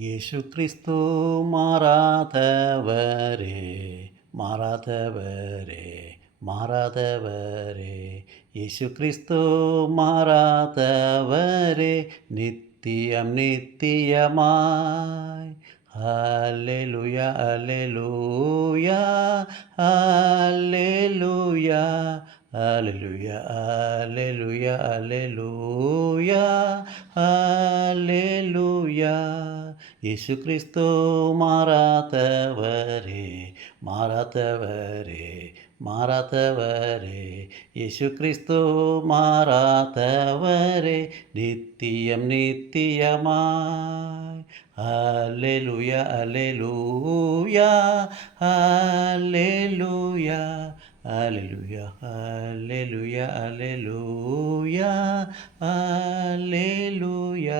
യേശുക്രിസ്തു മാറാത്തവരെ മാറാത്തവരെ മാറാത്തവരെ യേശുക്രിസ്തു മാറാത്തവരെ നിത്യം നിത്യമായി hallelujah hallelujah hallelujah hallelujah hallelujah hallelujah hallelujah യേശുക്രിസ്തു മാറാത്തവരെ മാറാത്തവരെ മാറാത്തവരെ യേശുക്രിസ്തു മാറാത്തവരെ നിത്യം നിത്യമായി hallelujah hallelujah hallelujah hallelujah hallelujah hallelujah hallelujah